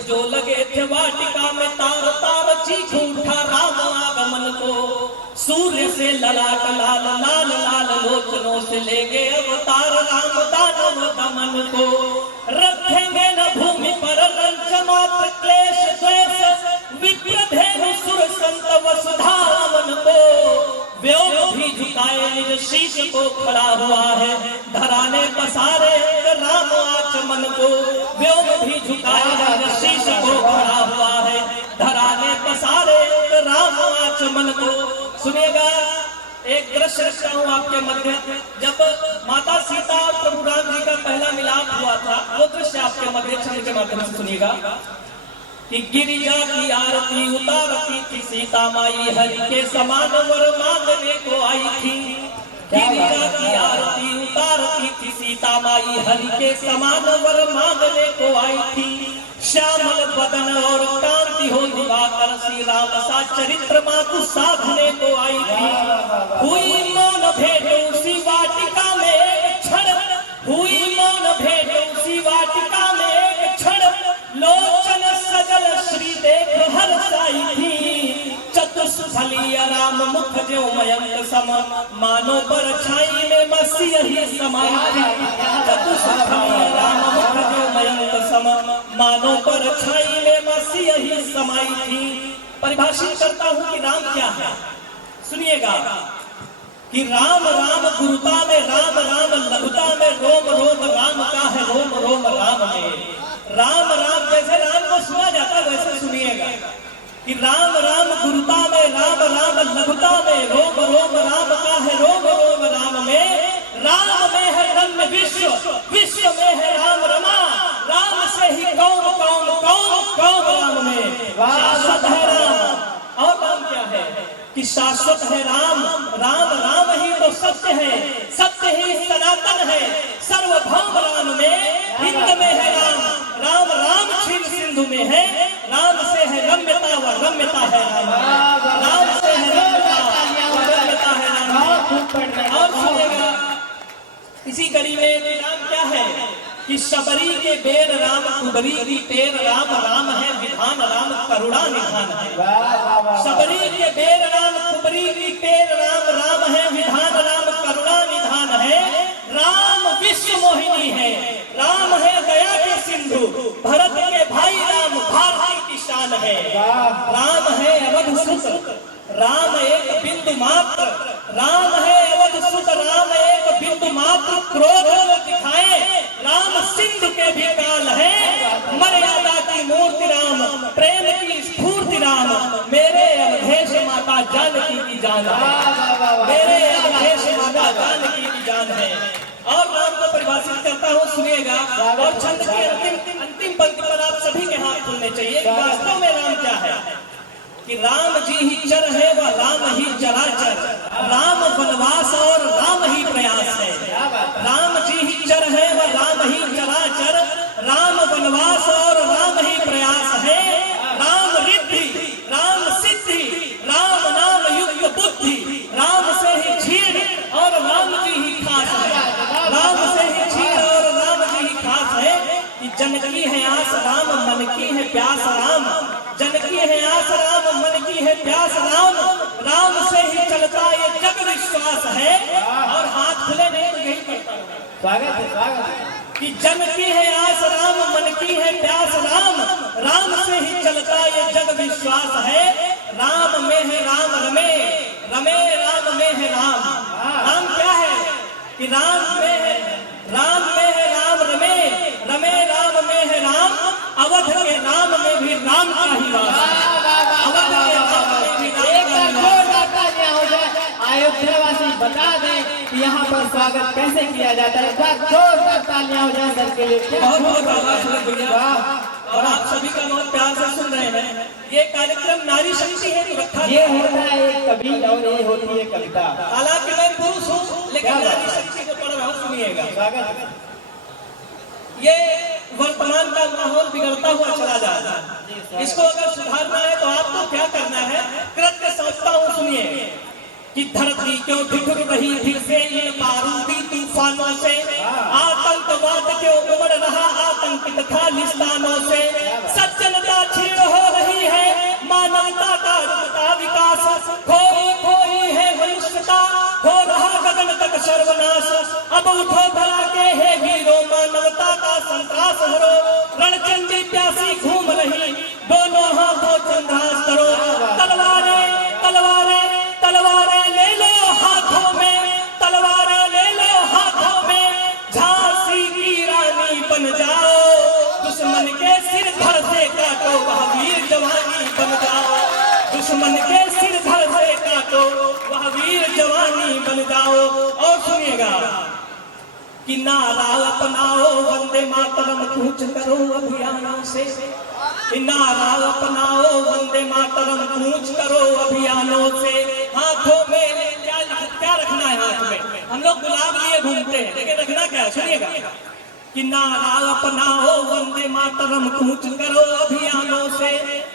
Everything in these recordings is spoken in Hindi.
जो लगे थे वाटिका में तार तार चीख उठा राम आगमन को। सूर्य से ललाट लाल लाल लाल लोचनों से ले गए अवतार राम दानव दमन को। रखेंगे न भूमि पर लंच मात्र क्लेश द्वेष विप्रधेनु सुर संत वसुधा रमन को। व्योम भी झुकाए निज शीश को खड़ा हुआ है धरा ने पसारे राम आचमन को। व्योम भी झुकाए निज शीश को खड़ा हुआ है धरा ने पसारे राम आचमन को। सुनिएगा एक दृश्य रखता हूँ आपके मध्य। जब माता सीता और प्रभु राम जी का पहला मिलाप हुआ था वो दृश्य आपके मध्य छंद के माध्यम से सुनिएगा कि गिरिजा की आरती उतारती थी सीता माई हरि के समान वर मांगने को आई थी। गिरिजा की आरती उतारती थी सीता माई हरि के समान वर मांगने को आई थी। श्यामल बदन और कांति हो दिवाकर श्री राम सा चरित्र मातु साधने को आई थी। हुई मौन भेंट उसी वाटिका में एक क्षण, हुई मौन भेंट उसी वाटिका में एक क्षण। लोचन सजल श्री देख हर्षाई थी। चतुष्फली राम मुख जो मयंक सम मानो पर छाई में मसीह समाई थी। चतुष्फली राम मुख जो मयंक सम मानो पर छाई में मसीह समाई थी। परिभाषित करता हूँ कि राम क्या है। सुनिएगा कि राम राम गुरुता में राम राम लघुता में रोम रोम राम का है रोम रोम राम में। राम राम जैसे राम को सुना जाता वैसे सुनिएगा कि राम राम गुरुता में राम राम लघुता में रोम रोम राम का है रोम रोम राम में। राम में है रम्य विश्व, विश्व में है राम रमा। राम से ही कौम कौम कौम कौम राम में। शाश्वत है राम। और राम क्या है कि शाश्वत है राम। राम राम ही तो सत्य है, सत्य ही सनातन है। सर्वभौम राम में, हिंद में है राम। राम राम क्षीर सिंधु में है। राम से है रम्यता व रम्यता है राम। राम से है रम्यता व रम्यता है राम। और सुनिएगा इसी कड़ी में राम क्या है कि शबरी के बेर राम कुबरी की टेर राम राम है विधान राम करुणा निधान है। शबरी के बेर राम कुबरी की टेर राम राम है विधान राम करुणा निधान है। राम विश्व मोहिनी है, राम है दया के सिंधु। भरत के भाई राम भारती की शान है। राम है अवध सुत, राम एक बिंदु मात्र। राम है अवध सुत, राम एक बिंदु मात्र। क्रोध दिखाए राम सिंधु के भी काल है। मर्यादा की मूर्ति राम, प्रेम की स्फूर्ति राम। मेरे अवधेश माता जानकी की जान है। मेरे अवधेश माता जानकी की जान है। और राम को परिभाषित करता हूँ सुनिएगा। और छंद की अंतिम पंक्ति पर आप सभी के हाथ खुलने चाहिए। वास्तव में राम क्या है कि राम जी ही चर है व राम ही चराचर। राम वनवास और राम ही प्रयास है। राम जी ही चर है व राम ही चराचर। राम वनवास और राम ही प्रयास है। राम रिद्धि, राम सिद्धि, राम नाम युक्त बुद्धि। राम से ही क्षीण और राम जी ही खास है। राम से ही क्षीण और राम जी ही खास है। कि जनकी है आस राम, मन की है प्यास राम। जनकी है आस राम, मन की है प्यास राम। राम से ही चलता ये जग विश्वास है। और हाथ खुले नहीं तो यही करता हूँ। स्वागत है, स्वागत है। कि जनकी है आस राम, मन की है प्यास राम। राम से ही चलता ये जग विश्वास है। राम में है राम रमे, रमे राम में है राम। राम क्या है कि राम में है राम रमे, रमे राम में है राम। अवध के राम में भी राम का ही वास। अवध के राम में भी राम का ही वास। अयोध्यावासी बता दें कि यहाँ पर स्वागत कैसे किया जाता है। जोरदार तालियां हो जाए सर के लिए। बहुत बहुत आभार और आप सभी का बहुत प्यार से सुन रहे हैं। ये कार्यक्रम नारी शक्ति है रखा। ये होता है एक कविता और ये होती है कविता। हालांकि मैं पुरुष हूँ लेकिन नारी शक्ति को पढ़ रहा हूँ। सुनिएगा स्वागत। ये वर्तमान का माहौल बिगड़ता हुआ चला जा रहा है। इसको अगर सुधारना है तो आपको क्या करना है। कृत्य सोचता हूँ सुनिए कि धरती क्यों ठिठुर रही फिर से इन बारूदी तूफानों से। आतंकवाद क्यों उमड़ रहा आतंकित खालिस्तानों से। सज्जन खोई खोई है मनुष्यता, हो रहा गगन तक सर्वनाश। अब उठो धरा के है हीरो, मानवता का संतास हरो। रणचंडी प्यासी घूम रही, दोनों हाथों चंद्रहास करो। तलवारें तलवारें तलवारें ले लो हाथों में, तलवारें ले लो हाथों में, झांसी की रानी बन जाओ। दुश्मन के सिर धड़ से काटो, वह वीर जवानी बन जाओ। दुश्मन के सिर धड़ से काटो, वह वीर जवानी बन जाओ। और सुनिएगा कि नारा अपनाओ वंदे मातरम कूच करो अभियानों से। नारा अपनाओ वंदे मातरम कूच करो अभियानों से। हाथों में क्या रखना है? हाथ में हम लोग गुलाब लिए घूमते हैं, लेकिन रखना क्या है? सुनिएगा कि नारा अपनाओ वंदे मातरम कूच करो अभियानों से।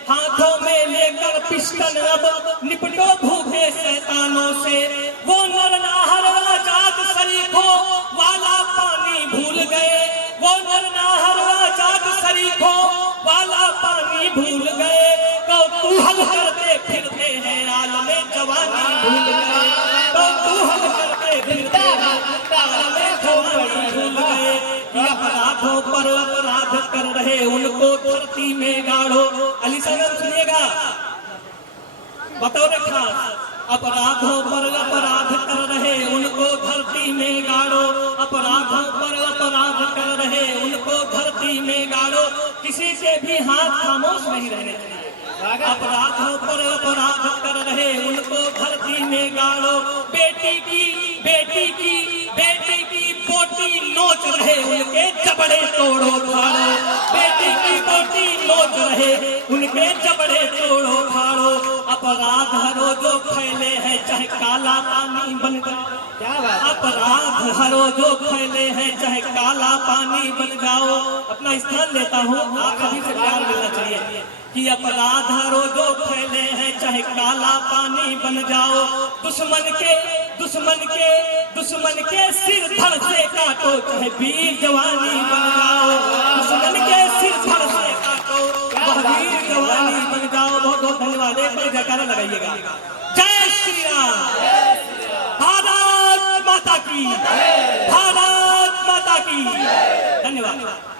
हाथों में लेकर पिस्टन अब निपटो भूखे शैतानों से। वो नर नाहर आजाद शरीफों वाला पानी भूल गए, वो नर नाहर आजाद शरीफों वाला पानी भूल गए। कौतूहल करते फिरते हैं आलमे जवानी भूल गए, कौतूहल करते फिरते हैं आलमे जवानी भूल गए। अपराधों पर अपराध कर रहे उनको धरती में गाड़ो। अली साहब सुनिएगा, बतौर खास, अपराधों पर अपराध कर रहे उनको धरती में गाड़ो। अपराधों पर अपराध कर रहे उनको धरती में गाड़ो। किसी से भी हाथ खामोश नहीं रहने चाहिए। अपराधों पर अपराध कर रहे उनको धरती में गाड़ो। बेटी की बेटी की बेटी की बोटी नोच रहे उनके जबड़े तोड़ो फाड़ो। बेटी की बोटी नोच रहे उनके जबड़े तोड़ो फाड़ो। अपराध हरो जो फैले हैं चाहे काला पानी बन जाओ। क्या बात? अपराध हरो जो फैले हैं चाहे काला पानी बन जाओ। अपना स्थान लेता हूँ, आप सभी से प्यार मिलना चाहिए कि अपराध हरो जो फैले हैं चाहे काला पानी बन जाओ। दुश्मन के सिर धड़ से काटो चाहे वीर जवानी बन जाओ। दुश्मन के सिर धड़ से काटो वह वीर जवानी बन जाओ। बहुत बहुत धन्यवाद। एक बार जयकारा लगाइएगा। जय श्री राम। भारत माता की, भारत माता की। धन्यवाद।